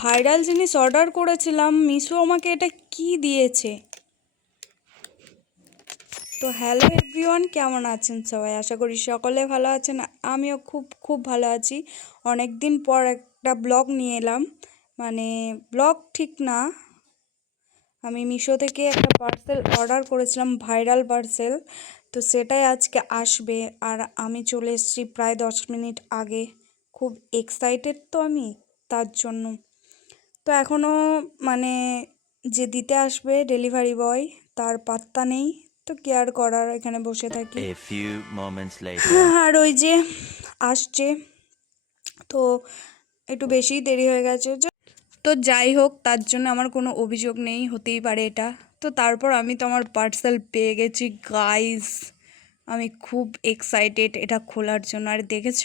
Viral জিনিস order করেছিলাম, মিশো আমাকে এটা কি দিয়েছে? তো হ্যালো এভরিওয়ান কেমন আছেন সবাই? আশা করি সকলে ভালো আছেন। আমিও খুব খুব ভালো আছি। অনেক দিন পর একটা ব্লগ নিয়ে এলাম। মানে ব্লগ ঠিক না। আমি মিশো থেকে একটা পার্সেল অর্ডার করেছিলাম ভাইরাল পার্সেল তো সেটাই আজকে আসবে। আর আমি চলে এসেছি প্রায় দশ মিনিট আগে। খুব এক্সাইটেড তো আমি, তার জন্য। তো এখনও মানে যে দিতে আসবে ডেলিভারি বয় তার পাত্তা নেই তো কেয়ার করার এখানে বসে থাকি. আর ওই যে আসছে তো একটু বেশিই দেরি হয়ে গেছে। তো যাই হোক তার জন্য আমার কোনো অভিযোগ নেই হতেই পারে এটা। তো তারপর আমি তো আমার পার্সেল পেয়ে গেছি গাইস আমি খুব এক্সাইটেড এটা খোলার জন্য। আর দেখেছ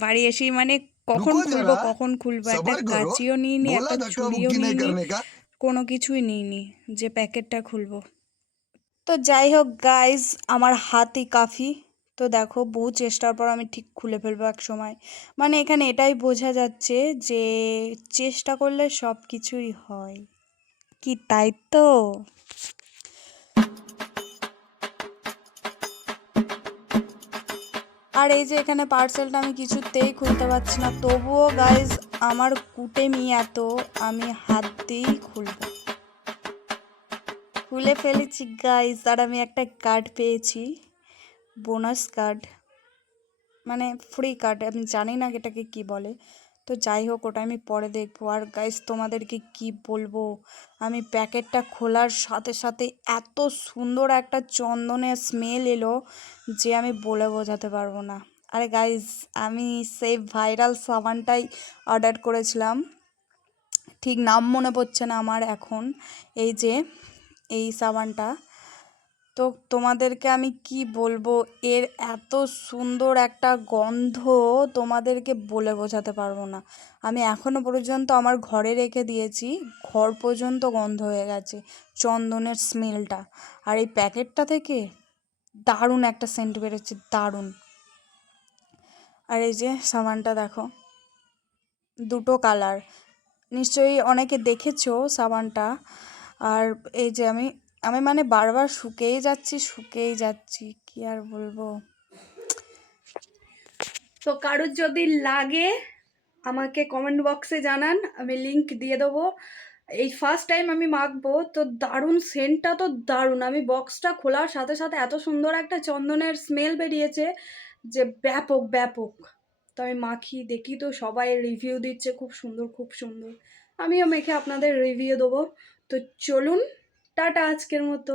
বাড়ি এসেই মানে কখন খুলবো কখন খুলবো? একটা কাঁচিও নিইনি একটা ছুরিও নিইনি কোনো কিছুই নিইনি যে প্যাকেটটা খুলবো। তো যাই হোক গাইজ আমার হাতই কাফি। তো দেখো বহু চেষ্টার পর আমি ঠিক খুলে ফেলব এক সময়। মানে এখানে এটাই বোঝা যাচ্ছে যে চেষ্টা করলে সব কিছুই হয়। কি তাই তো? আর এই যে এখানে পার্সেলটা আমি কিছুতেই খুলতে পারছি না। তবুও গাইজ আমার কুটেমি এত, আমি হাত দিয়েই খুলব। খুলে ফেলেছি গাইজ আর আমি একটা কার্ড পেয়েছি বোনাস কার্ড মানে ফ্রি কার্ড আমি জানি না এটাকে কি বলে। তো যাই হোক, ওটা আমি পরে দেখব। আর গাইজ তোমাদেরকে কি বলব? আমি প্যাকেটটা খোলার সাথে সাথে এত সুন্দর একটা চন্দনের স্মেল এলো যে আমি বলে বোঝাতে পারব না। আরে গাইজ আমি সেই ভাইরাল সাবানটাই অর্ডার করেছিলাম। ঠিক নাম মনে পড়ছে না আমার এখন। এই যে, এই সাবানটা। তো তোমাদেরকে আমি কি বলব? এর এত সুন্দর একটা গন্ধ তোমাদেরকে বলে বোঝাতে পারব না। আমি এখনও পর্যন্ত আমার ঘরে রেখে দিয়েছি, ঘর পর্যন্ত গন্ধ হয়ে গেছে, চন্দনের স্মেলটা আর এই প্যাকেটটা থেকে দারুণ একটা সেন্ট বেরোচ্ছে, দারুণ। আর এই যে সাবানটা দেখো, দুটো কালার নিশ্চয়ই অনেকে দেখেছ সাবানটা। আর এই যে আমি আমি মানে বারবার শুকেই যাচ্ছি শুকেই যাচ্ছি, কি আর বলব? তো কারোর যদি লাগে, আমাকে কমেন্ট বক্সে জানান, আমি লিংক দিয়ে দেবো। এই ফার্স্ট টাইম আমি মাখবো, তো দারুণ সেন্টটা তো দারুণ। আমি বক্সটা খোলার সাথে সাথে এত সুন্দর একটা চন্দনের স্মেল বেরিয়েছে যে ব্যাপক ব্যাপক। তো আমি মাখি, দেখি তো সবাই রিভিউ দিচ্ছে, খুব সুন্দর খুব সুন্দর। আমিও মেখে আপনাদের রিভিউ দেবো। তো চলুন টাটা আজকের মতো।